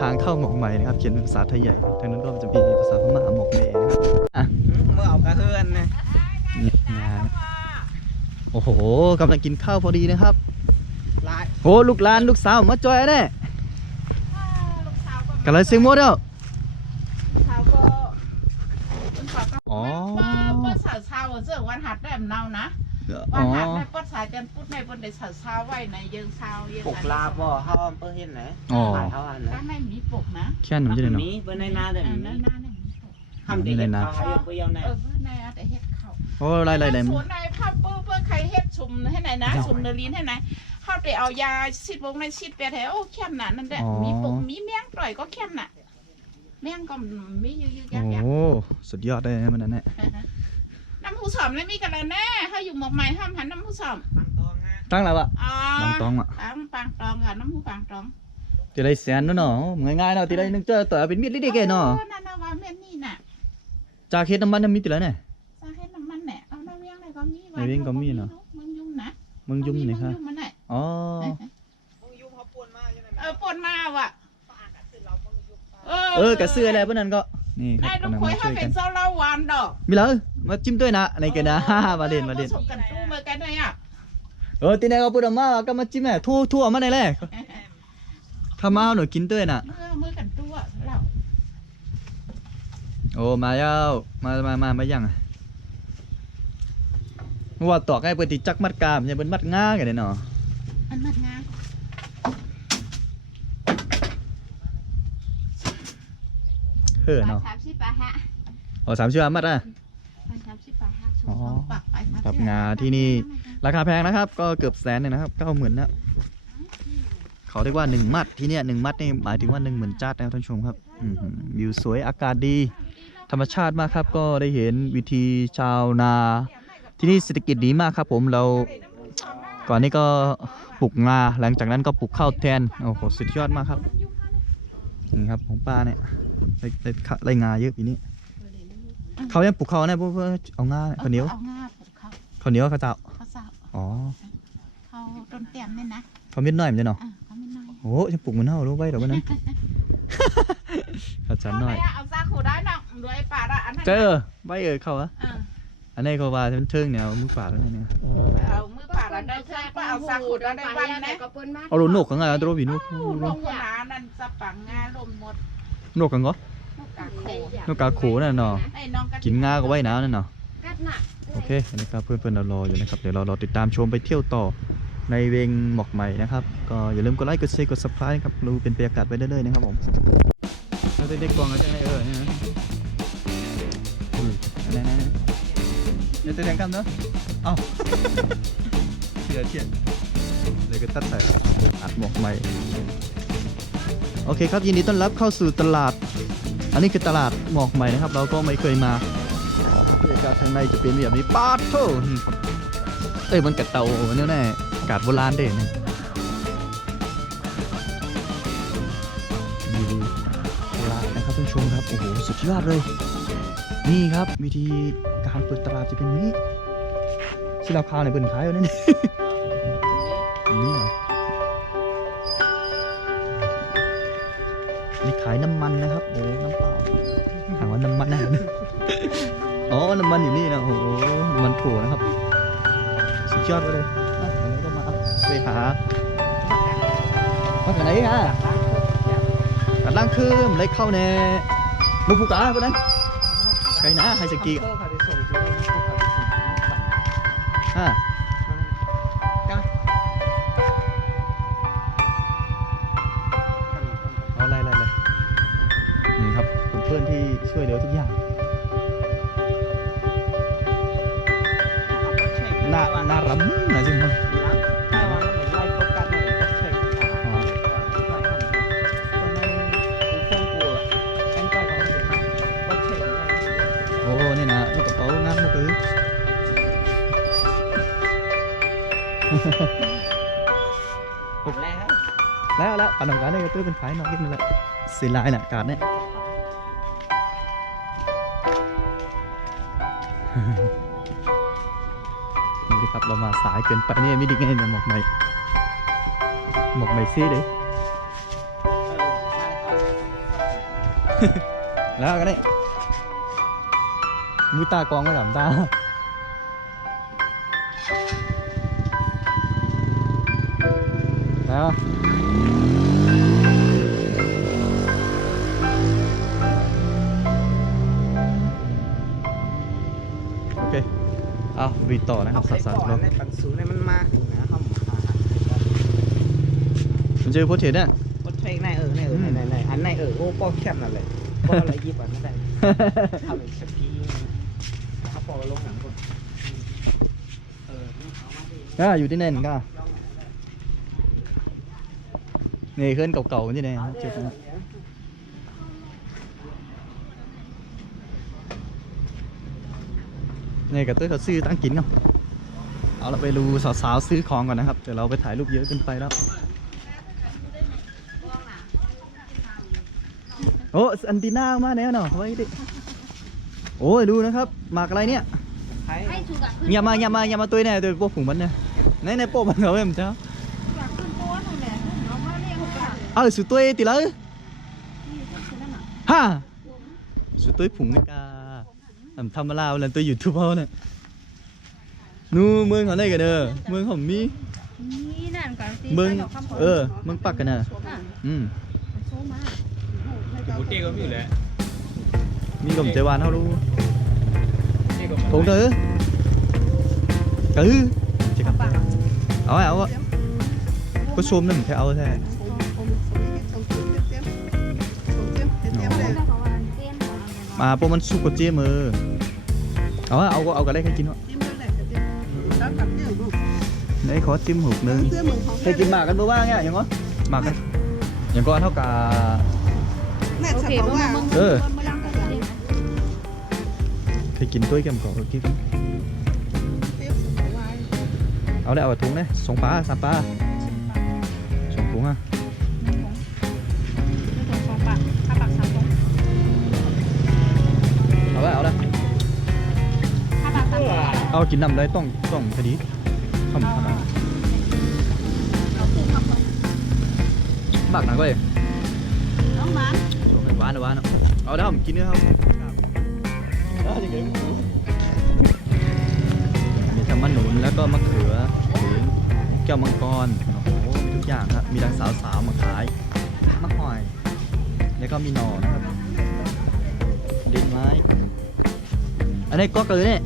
ทางเข้าหมอกใหม่นะครับ เขียนเป็นภาษาไทยใหญ่ทางนั้นก็จะมีภาษาพม่าหมอกเมนะครับอะเมื่อเอากระเฮือนนะนี่งานโอ้โหกำลังกินข้าวพอดีนะครับลายโอ้ลูกหลานลูกสาวมาจอยแน่กันเลยเสียงโมเดลเขาก็เป็นฝากก็อ๋อป้าสาวชาวเจ้าวันหัดได้มเนานะ อ๋วัอนหัดได้ป้าสายเต็มปุ๊ดในบนได้สาวชาวไว้ในเยิงชาวเยิงปกลาบ่เฮาอำเภอเฮ็ดไหนอ๋อหลายเฮาอันก็นะไม่มีปกนะแค่นั้นจะได้เนาะมีเบิ่นในนาได้เออมีนั่นน่าเนี่ยมีปกทำได้ในเฮ็ดนาข้าวอยู่เปรี้ยวแน่เออเพื่อนในแต่เฮ็ดเขาโอ้ไรไรไรสวนในผ้าเปื้อเพื่อใครเฮ็ดชุมให้ไหนนะชุมเนรีนให้ไหนเขาไปเอายาฉีดวงในฉีดไปแถวโอ้เข้มน่ะนั่นแหละมีปกมีแมงปล่อยก็เข้มน่ะแมงก็มียืดยืดยักยักโอ้สุดยอดเลยนะมันนั่นแหละน้ำ ผู้สอมไม่มีกันแล้วแน่เขาอยู่หมอกใหม่ห้ามหันน้ำผู้สอมมันตองฮะตั้งแล้วอะอ๋อบางตองอะปังปังตองค่ะน้ำผู้ปังตองจะได้แสนเนาะเนาะง่ายๆเนาะที่ได้นึงเจอต่อเป็นมีดลิเดเกเนาะออนั่นนะว่าแม่นนี่น่ะจากเฮ็ดน้ำมันยังมีติแล้วเนี่ยจะให้น้ำมันแหละเอาน้ำเวียงอะไรก็มีในเวียงก็มีเนอะมึงยุ่งนะมึงยุ่มนี่ครับมึงยุ่งมันน่ะอ๋อมึงอยู่เฮาปวนมาจังได๋เออปนมาว่ะเออกระเสื้ออะไรพวกนั้นก็ นี่ครัได้บลูกกำลังคุยมาให้ช่วยเป็กันนโซลาวันดอกมีแล้วมาจิ้มด้วยนะในกันนะมาเล่นมาเล่นผสมกันตู้มือกันด้วยอะเออที่ไหนก็พูดออกมาว่าก็มาจิ้มแม่ทั่วทั่วมาในแหละถ้ามาเอาหนูกินด้วยน่ะ เมื่อมือกันตู้อะเราโอ้มาแล้วมามามามายังอะว่าตอกให้เปิดติจักมัดกามอย่าเป็นมัดง่ากันเลยเนาะอันมัดงา เฮ้อเนาะสามสิบปะฮะอ๋อสามชั่วมัดอะสามสิบปะฮะชุมอ๋อทองปักไปสามสิบครับงาที่นี่ราคาแพงนะครับ ก็เกือบแสนหนึ่งนะครับเก้าหมื่นนะเขาเรียกว่าหนึ่งมัดที่เนี่ยหนึ่งมัดนี่หมายถึงว่าหนึ่งหมื่นจัดนะครับท่านผู้ชมครับอื้อหือวิวสวยอากาศดี ธรรมชาติมากครับ ก็ได้เห็นวิธีชาวนา ที่นี่เศรษฐกิจดีมากครับ ผมเราก่อนนี้ก็ปลูกงาหลังจากนั้นก็ปลูกข้าวแทนโอ้โหสุดยอดมากครับนี่ครับของป้าเนี่ย ได้ได้ข้าวได้งาเยอะปีนี้เขายังปลูกข้าวเนี่ยเพื่อเพื่อเอางาเนี่ยข้าวเหนียวเอางาปลูกเขาข้าวเหนียวข้าวเจ้าเขาสาวอ๋อเขาต้นเตียมเนี่ยนะข้าวเม็ดน้อยมันจะเนาะอะเขาไม่น้อยโอ้ยังปลูกมันเน่ารู้ไว้เดี๋ยววันนั้นข้าวจานน้อย เอาซาคูได้เนาะด้วยป่าละอันนั้นเจอใบเออเขาอะเอออันนี้เขาว่าเป็นเทิงเนี่ยเอามือปาดแล้วเนี่ยเอามือป่าละได้เท่าก็เอาซาคูได้ได้วันนะก็เปิ้นมาเอาลูกนกของไงเอาตัวผีนกลงหนานั่นสะปังงาลมหมด นกกันก็ลูกกาโขนกกาโขนั่นเนาะกินงาก็ไว้นาวนั่นเนาะโอเคอันนี้ครับเพื่อนๆเรารออยู่นะครับเดี๋ยวเรารอติดตามชมไปเที่ยวต่อในเวงหมอกใหม่นะครับ ก็อย่าลืมกดไลค์กดแชร์กด subscribe ครับรู้เป็นบรรยากาศไปเรื่อยๆนะครับผมเราเด็กๆกวางกันใหมเออเนี่ยนะอุ้ยนั่นๆๆเดี๋ยวจะแทงกันเนาะเอ้าเทียนเทียนเดี๋ยก็ตัดใส่อัดหมวกใหม่ โอเคครับยินดีต้อนรับเข้าสู่ตลาด อันนี้คือตลาดหมอกใหม่นะครับ เราก็ไม่เคยมาบรรยากาศข้างในจะเป็นแบบนี้ป้าดโถนี่ครับเอ้ยมันกัดเตาเนี่ยแน่กาดโบราณเด่นนี่ดูตลาดนะครับท่านชมครับ โอ้โห สุดยอดเลย นี่ครับวิธีการเปิดตลาดจะเป็นนี้ที่เราคาวในเปิดขายอยู่นั่นนี่องนี้ ขายน้ำมันนะครับโอ้น้ำเปล่าถามว่าน้ำมันนะอ๋อน้ำมันอยู่นี่นะโอ้น้ำมันถั่วนะครับ สุดยอดไปเลยอะแล้วก็มาไปหามาจากไหนอะกัดล่างคืมเลยเข้าแน่ลูกผู้กาพวกนั้นไกลนะไฮสกีอะ แล้วแล้วปันของการได้ตื้อเป็นขายนอกกินมันละสีลายน่ะการเนี่ยนี่ดิครับเรามาสายเกินไปเนี่ยไม่ดีไงเนี่ยหมอกใหม่หมอกใหม่ซีเลยแล้วก็ได้มือตากองไว้กับตา แล้วโอเคเอาวีต่อนะครับสาสาก่ธุอนในปันสูในมันมากถึงนะเขามันเจอโพสเทนเนี่ยรถเทรนในเออในเออในในอันในเออโอ้ป้อแคบนั่นเลยป้ออะไรยิบอันนั้นได้ทำเป็นสกีเขาปอลงหนังก่อนเออเอามาดิก็อยู่ที่นั่นก็ นี่เคลื่อนเก่าๆที่ไหนเจอกันนี่กับตุ้ยเขาซื้อตั้งกินกันเอาเราไปดูสาวๆซื้อของก่อนนะครับ เดี๋ยวเราไปถ่ายรูปเยอะเกินไปแล้ว โอ้อันตีน่ามาแน่เนาะไว้ดิโอ้ยดูนะครับหมากอะไรเนี่ยใครให้ชูกะขึ้นอย่ามาอย่ามาอย่ามาตัวเนี่ยตัวพวกผงมันเนี่ยในในโป๊ะมันเขาเอ็มเจ้า เขากันเอสุดตัวติเลยฮ่าสุดตัวผงไม่กาทำทำมาลาวแล้วตัวยูทูบเขาเนี่ยนู่เมืองเขาได้กันเด้อเมืองของมีเมืองเออเมืองปักกันน่ะอืมโซมากูเจ๊ก็มีอยู่แล้วมีลมใจวานเขารู้เจ๊ก็ผงเด้อเออเอาไว้เอาไว้ก็ชมนั่นแค่เอาแท้ มาพวกมันสุกกว่าเจ้มือเอาไว้เอาก็เอากันได้แค่กินวะไหนขอจิ้มหุกหนึงเคยกินหมากกันบ้างเนี่ยยังวะหมากกันยังก็เท่ากับโอเคเบิ่งเบิ่งเออเบิ่งเบิ่งเบิ่งเบิ่งเคยกินต้วยแกมก่อนเคยกินเอาได้เอาถุงเนี่ยสองปลาสามปลา เอากินน้ำได้ต้องต้องคดีทำเอาทำเอาเอาขึ้นมาก่อนหมากหนักเลยน้องหมันโอ้ยหวานหวานเอาได้ผมกินเนื้อครับมีทั้งมะหนุนแล้วก็มะเขือถึงแก้วมังกรโอ้โหมีทุกอย่างครับมีทั้งสาวๆมาขายมะหอยแล้วก็มีหน่อนะครับดินไม้อันนี้ก็เกินเนี่ย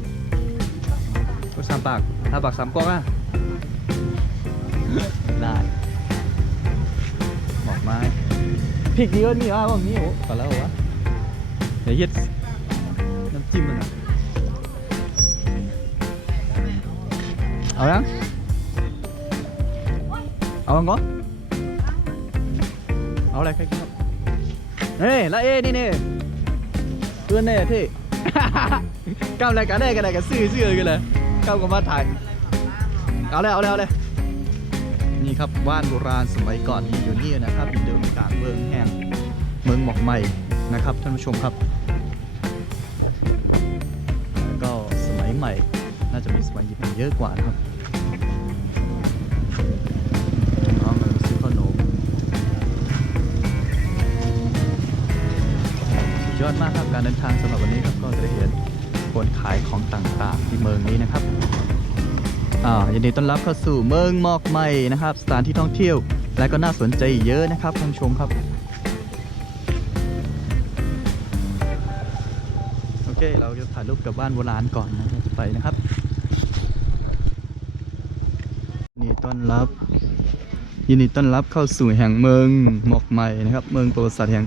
ก็สามปากถ้าปากสามก๊อกอะ ได้บอกไม้พริกดีก็มีว่าว่ามีโอ้ก่อนแล้วเหรอวะเดี๋ยวเย็ดน้ำจิ้มมันอะเอายังเอาอังก็เอาอะไรใครกินครับเฮ้ยล้วเอ้นี่นี่เพื่อนเนี่ยที่ก้าวอะไรกันได้กันได้กันซื้อซื้อกันเลย ก้าวก็มาถ่ายเอาเลยเอาเลยเอาเลยนี่ครับว่านโบราณสมัยก่อนมีอยู่นี่นะครับอยู่เดิมกลางเมืองแห่งเมืองหมอกใหม่นะครับท่านผู้ชมครับแล้วก็สมัยใหม่ น่าจะมีสมัยหยิบเยอะกว่านะครับน้องๆมาซื้อขนมสุยอดมากครับการเดินทางสำหรับวันนี้ครับก็จะได้เห็น คนขายของต่างๆ ที่เมืองนี้นะครับอ่ายินดีต้อนรับเข้าสู่เมืองหมอกใหม่นะครับ สถานที่ท่องเที่ยว และก็น่าสนใจเยอะนะครับท่านชมครับ โอเค เราจะถ่ายรูปกับบ้านโบราณก่อนนะจะไปนะครับนี่ต้อนรับยินดีต้อนรับเข้าสู่แห่งเมืองหมอกใหม่นะครับ เมืองประวัติศาสตร์แห่ง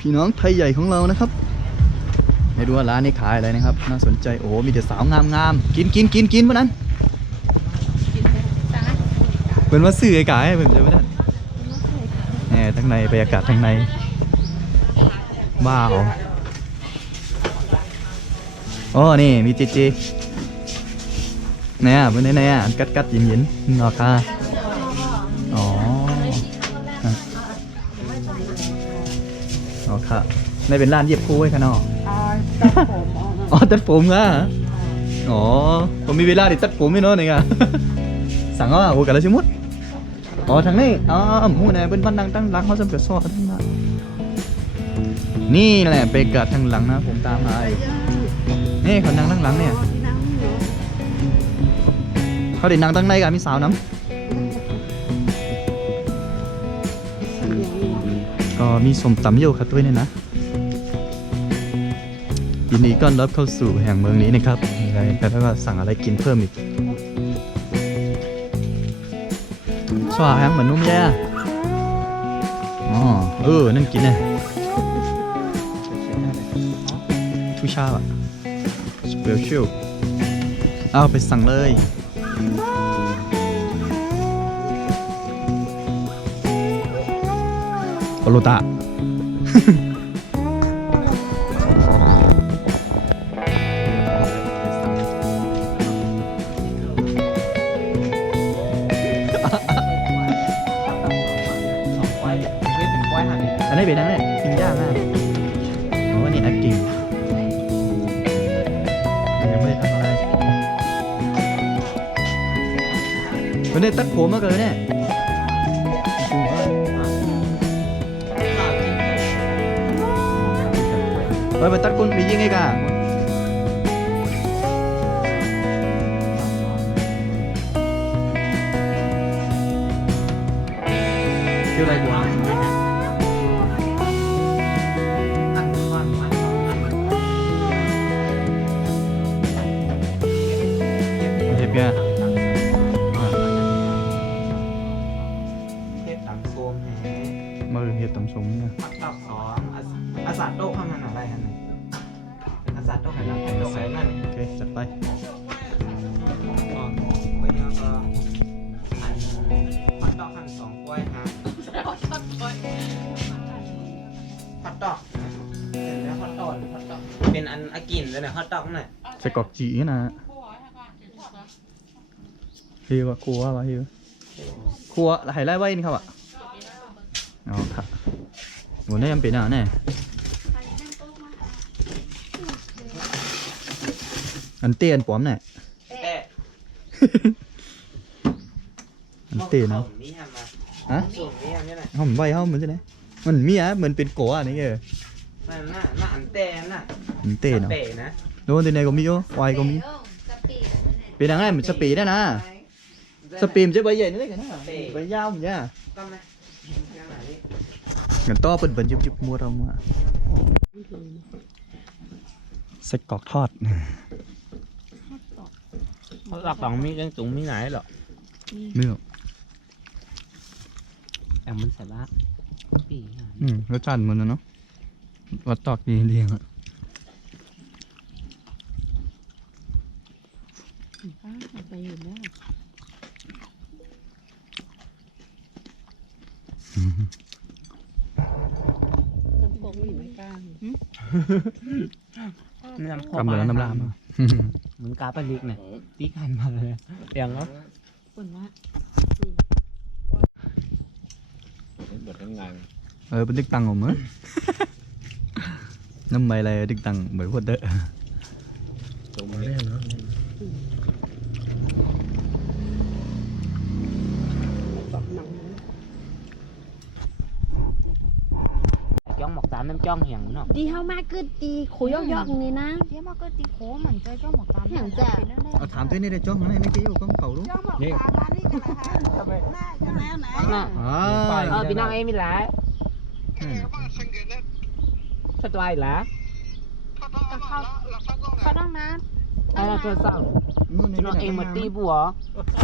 พี่น้องไทยใหญ่ของเรานะครับ ดูว่าร้านนี้ขายอะไรนะครับน่าสนใจโอ้โหมีแต่สาวงามงามๆกินกินกินกินพวกนั้นกินไปสั่งอะเป็นว่าซื้อไอ้กายผมจะไม่ได้แหมทั้งในบรรยากาศทั้งในว้าวโอ้นี่มีจีจีเนี่ยเป็นไหนอะกัดกัดยินยินงอคาอ๋อฮะอ๋อค่ะไม่เป็นร้านเย็บคู่ไว้ข้างนอ กอ๋อตัดผมอะอ๋อผมมีเวลาดิตัดผมไม่เนาะนี่ไงสั่งเอาอะโอ้กันแล้วชิมุดอ๋อทางนี้อ๋อหมูเนี่ยเป็นบ้านดังตั้งรักเขาจำเป็นซอทั้งนั้นนี่แหละไปกัดทางหลังนะผมตามมานี่เขานั่งทางหลังเนี่ยเขาได้นั่งตั้งในกันมีสาวน้ำก็มีสมตำโยครับด้วยเนี่ยนะ ยินดีต้อนรับเข้าสู่แห่งเมืองนี้นะครับอะไรแล้วก็สั่งอะไรกินเพิ่มอีกสว่าแห้งเหมือนนุ่มแย่อ๋อเออ นั่นกินเนี่ยผู้ชาอะสเปเชียลเอาไปสั่งเลยโอโรตะายหันอันนี้เป็นยากมากโอ้นี่ acting ยังไม่ได้ทำอะไรวันนี้ตัดผมมากเลยเนี่ยเฮ้ยไปตัดคนปียิงไงกะ อาสาโต๊ะข้างนั้นอะไรฮะเนี่ยอาสาโต๊ะไหนนะโต๊ะไหนนั่นโอเคจัดไปก็ไปยังก็อันพัดดอกหันสองกล้วยฮะพัดดอกเห็นไหมพัดดอกพัดดอกเป็นอันอากินเลยนะพัดดอกน่ะใส่กรอกจีนะฮิวอะครัววะฮิวครัวไฮไลท์ไว้นี่ครับอะอ๋อครับหมดได้ยังเป็นอะแน่ อันเตี้ยนปอมแน่แต่อันเตี้ยนะผมนี่ทำมาฮะส่งนี่ทำนี่แหละห้องใบห้องเหมือนจะไหนมันมีอะเหมือนเป็นโกะอะนี่เออนั่นน่ะน่ะอันแต่น่ะอันเตี้ยเนาะเป๋นะโดนที่ไหนก็มีโอ้วายก็มี เป็นยังไงเหมือนสปีดได้นะสปีมจะใบใหญ่นี่เลยกันนะใบยาวเหมือนเนี่ยก็ไหมยังไงนี่เงินต่อเปิดเปิดยุบยุบมัวเรามัวใส่กรอกทอด หลักสองมีกันสูงมีไหนหรอเนื้อแต่มันใส่บ้าปีอืมรสชาติเหมันนะเนาะวัดตอกดีเรียงอะไปอยู่แล้วอืมน้ำโป่งอยู่ไม่กล้ากำเดือน้ำลามอะ เหมือนกาปลิกเนี่ยตีกันมาเลยอย่างเนาะปนว่าเปิดทั้งงานเออเป็นติ๊กตังของมึงน้ำใบอะไรติ๊กตังเหมือนพวดเด้อ ตรงมาเล่นเนาะ จ้องหมอกสาม น้ำจ้องเหี่ยงเนาะ ดีเฮามากคือดีโคยอกยอกนี่นะเดี๋ยวมาก็ตีโค้งเหมือนเจอเจ้าหมอกตามแห่งจ้ะเป็นนั่นแหละเอาถามตัวนี้ได้จ้องไหนไม่เกี่ยวกับเก่าลูกนี่น่ะอ๋อเออพี่น้องเอ้มีหลายสตวายหลาแต่เขาเขาต้องนะไอ้เราตัวเศร้านู่นนี่พี่น้องเองมาตีบัวเ